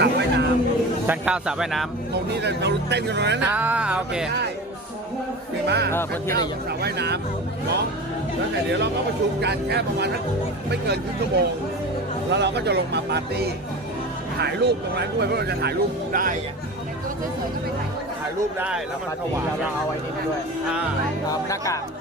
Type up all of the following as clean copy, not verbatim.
สระว่ายน้ำชั้น9สระว่ายน้ตรงนี้เราเต้นกันตรงนั้นำนะโอเคได้ดีมากพื้นที่ได้เยอะสระว่ายน้ำเนาะแล้วแต่เดี๋ยวเราก็ประชุมกันแค่ประมาณสักไม่เกินครึ่งชั่วโมงแล้วเราก็จะลงมาปาร์ตี้ถ่ายรูปตรงนั้นด้วยเพราะเราจะถ่ายรูปได้ไงถ่ายรูปได้แล้วมันสว่างเราเอาไว้นี่ด้วย เอาหน้ากาก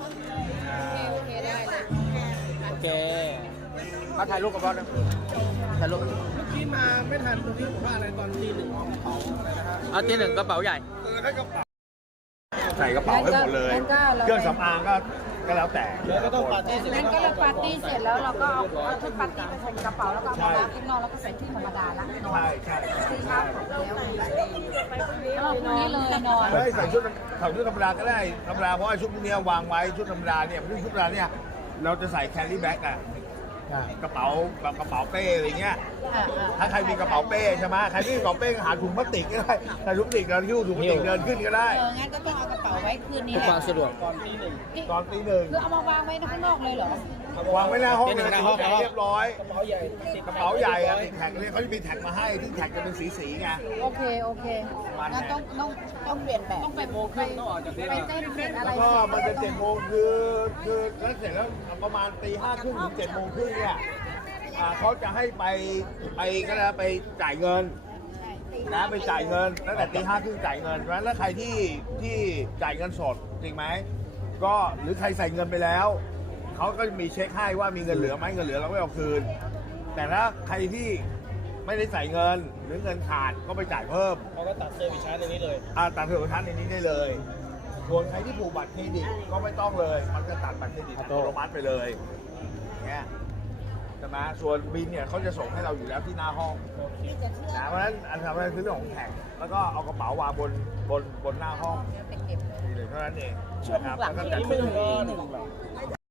โอเคมาถ่ายรูปกับเราเลยถ่ายรูปที่มาไม่ทันตรงนี้ผมว่าอะไรตอนตีหนึ่งของเขาอะไรนะฮะเอาที่ 1กระเป๋าใหญ่ถ้ากระเป๋าใส่กระเป๋าให้หมดเลย เครื่องสำอางก็แล้วแต่แล้วก็ต้องปาร์ตี้เสร็จงั้นก็เลยปาร์ตี้เสร็จแล้วเราก็เอาชุดปาร์ตี้ไปใส่กระเป๋าแล้วก็เอามาล้างข้างนอกแล้วก็ใส่ที่ธรรมดาละนอนใช่ซื้อข้าวของแล้วเราพรุ่งนี้เลยนอนเฮ้ยใส่ชุดธรรมดาก็ได้ธรรมดาเพราะว่าชุดพวกนี้วางไว้ชุดธรรมดาเนี่ยชุดธรรมดาเนี่ยเราจะใส่แคลรี่แบ็กอะกระเป๋าแบบกระเป๋าเป้อะไรเงี้ยถ้าใครมีกระเป๋าเป้ใช่ไหมใครไม่มีกระเป๋าเป้ก็หาถุงพลาสติกก็ได้ใส่ถุงพลาสติกเราหิ้วถุงพลาสติกเดินขึ้นก็ได้งั้นก็ต้องเอากระเป๋าไว้คืนนี้เพื่อแหความละสะดวกก่อนตีหนึ่งตอนตีหนึ่งคือเอามาวางไว้ข้างนอกเลยเหรอวางไว้หน้าห้องตีหนึ่งหน้าห้องเรียบร้อยกระเป๋าใหญ่กระเป๋าใหญ่อะติดแท็กเนี่ยเขาจะมีแท็กมาให้ที่แท็กจะเป็นสีไงโอเคงั้นต้องเปลี่ยนแบบต้องไปไปเต้นเป็นอะไรก็มันจะ7 โมงคือแล้วเสร็จแล้วประมาณตี 5 ครึ่งถึง7 โมงครึ่งเนี่ยเขาจะให้ไปก็แล้วไปจ่ายเงินนะไปจ่ายเงินตั้งแต่ตี 5 ครึ่งจ่ายเงินเพราะฉะนั้นแล้วใครที่จ่ายเงินสดจริงไหมก็หรือใครใส่เงินไปแล้วเขาก็จะมีเช็คให้ว่ามีเงินเหลือไหมเงินเหลือเราไม่เอาคืน แต่ถ้าใครที่ไม่ได้ใส่เงินหรือเงินขาดก็ไปจ่ายเพิ่มเขาก็ตัดเซอร์วิสชาร์จในนี้เลยตัดเถอะท่านในนี้ได้เลย ส่วนใครที่ผูกบัตรเครดิตก็ไม่ต้องเลย มันจะตัดบัตรเครดิตอัตโนมัติไปเลยอย่างเงี้ยใช่ไหมส่วนบินเนี่ยเขาจะส่งให้เราอยู่แล้วที่หน้าห้องนะเพราะฉะนั้นอันสำคัญคือเรื่องของแท็กแล้วก็เอากระเป๋าวางบนหน้าห้องนี่เลยเท่านั้นเองนะครับแล้วก็จัดนี่ไม่ต้องรอ